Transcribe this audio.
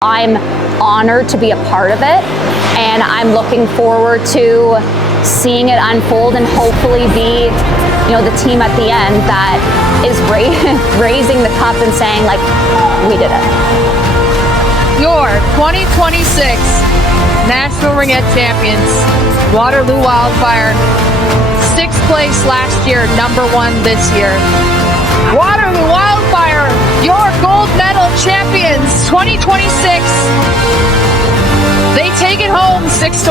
I'm honored to be a part of it, and I'm looking forward to seeing it unfold and hopefully be, the team at the end that is raising the cup and saying, like, we did it. Your 2026 National Ringette Champions, Waterloo Wildfire, 6th place last year, number 1 this year. Waterloo Wildfire, your gold medal champions, 2026. They take it home 6-1.